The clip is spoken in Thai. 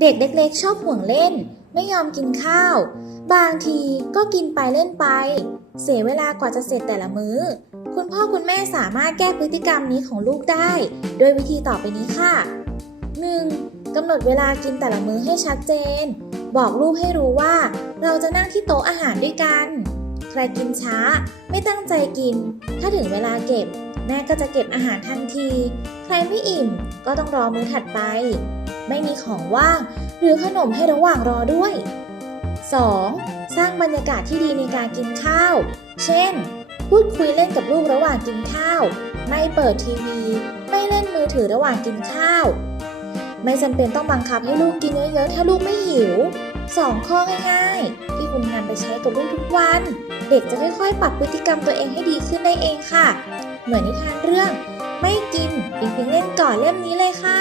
เด็กเล็กๆชอบห่วงเล่น ไม่ยอมกินข้าว บางทีก็กินไปเล่นไป เสียเวลากว่าจะเสร็จแต่ละมื้อ คุณพ่อคุณแม่สามารถแก้พฤติกรรมนี้ของลูกได้ โดยวิธีต่อไปนี้ค่ะ 1. กำหนดเวลากินแต่ละมื้อให้ชัดเจน บอกลูกให้รู้ว่า เราจะนั่งที่โต๊ะอาหารด้วยกัน ใครกินช้า ไม่ตั้งใจกิน ถ้าถึงเวลาเก็บ แม่ก็จะเก็บอาหารทันที ใครไม่อิ่มก็ต้องรอมื้อถัดไป ไม่มีของว่าง หรือขนมให้ระหว่างรอด้วย 2. สร้างบรรยากาศที่ดีในการกินข้าว เช่น พูดคุยเล่นกับลูกระหว่างกินข้าว ไม่เปิดทีวี ไม่เล่นมือถือระหว่างกินข้าว ไม่จำเป็นต้องบังคับให้ลูกกินเยอะๆถ้าลูกไม่ หิว2 ข้อง่ายๆ ที่คุณนำไปใช้กับลูกทุกวัน เด็กจะค่อยๆ ปรับพฤติกรรมตัวเองให้ดีขึ้นได้เองค่ะ เหมือนนิทานเรื่อง ไม่กินปิงปิงเล่นก่อนเล่มนี้เลยค่ะ